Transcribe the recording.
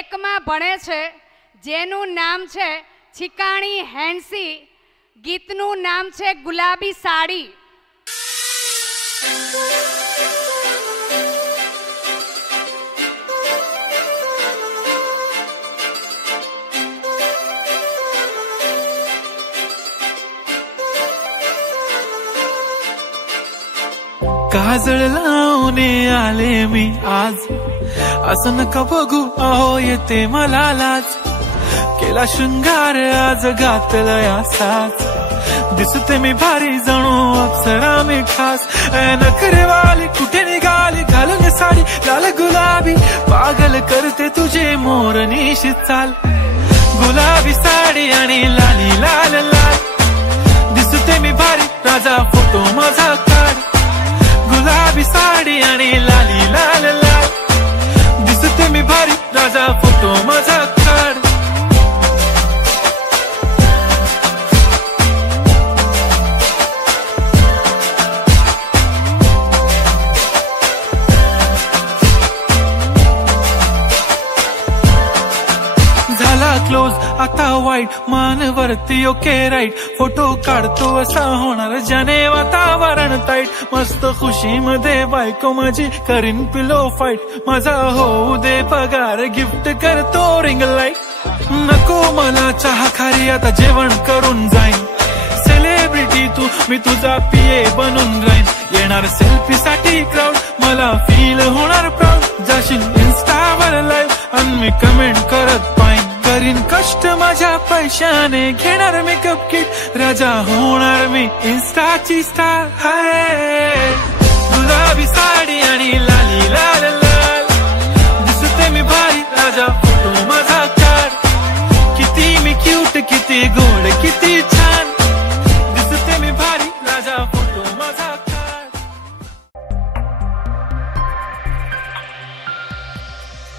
1 માં ભણે છે, જેનું નામ છે છીકાણી હેન્સી. ગીતનું નામ છે ગુલાબી સાડી. काजळ लावणे आले मी आज, असं नका बघू अहो येते मला लाज. केला शृंगार आज घातलाय असाच, दिसते मी भारी जणू अप्सरा मी खास. नखरेवाली कुठे निघाली घालून साडी लाल गुलाबी, पागल करते तुझे मोरनीशी चाल. गुलाबी साडी आणि लाली लाल लाल, दिसते मी भारी राजा फोटो माझा काढ. गुलाबी साडी आणि लाली लाल लाल, दिसते मी भारी राजा फोटो माझा काढ. झाला क्लोज आता वाईट, मानवरती ओके राईट. फोटो काढतो असा होणार ज्याने वातावरण ताईट. मस्त खुशी मध्ये बायको माझी करीन पिलो फाईट. माझा होऊ दे पगार गिफ्ट करतो रिंग लाईट. नको मला चहा खारी आता जेवण करून जाईन. सेलिब्रिटी तू मी तुझा पिये बनून राहीन. येणार सेल्फी साठी क्राऊड मला फील होणार प्राऊड. जाशील इन्स्टावर लाईव्ह आणि मी कमेंट करत पाहिन. करीन कष्ट माझ्या पैशाने घेणार मेकअप किट. राजा होणार मी इन्स्टाची स्टार. हाय गुलाबी साडी आणि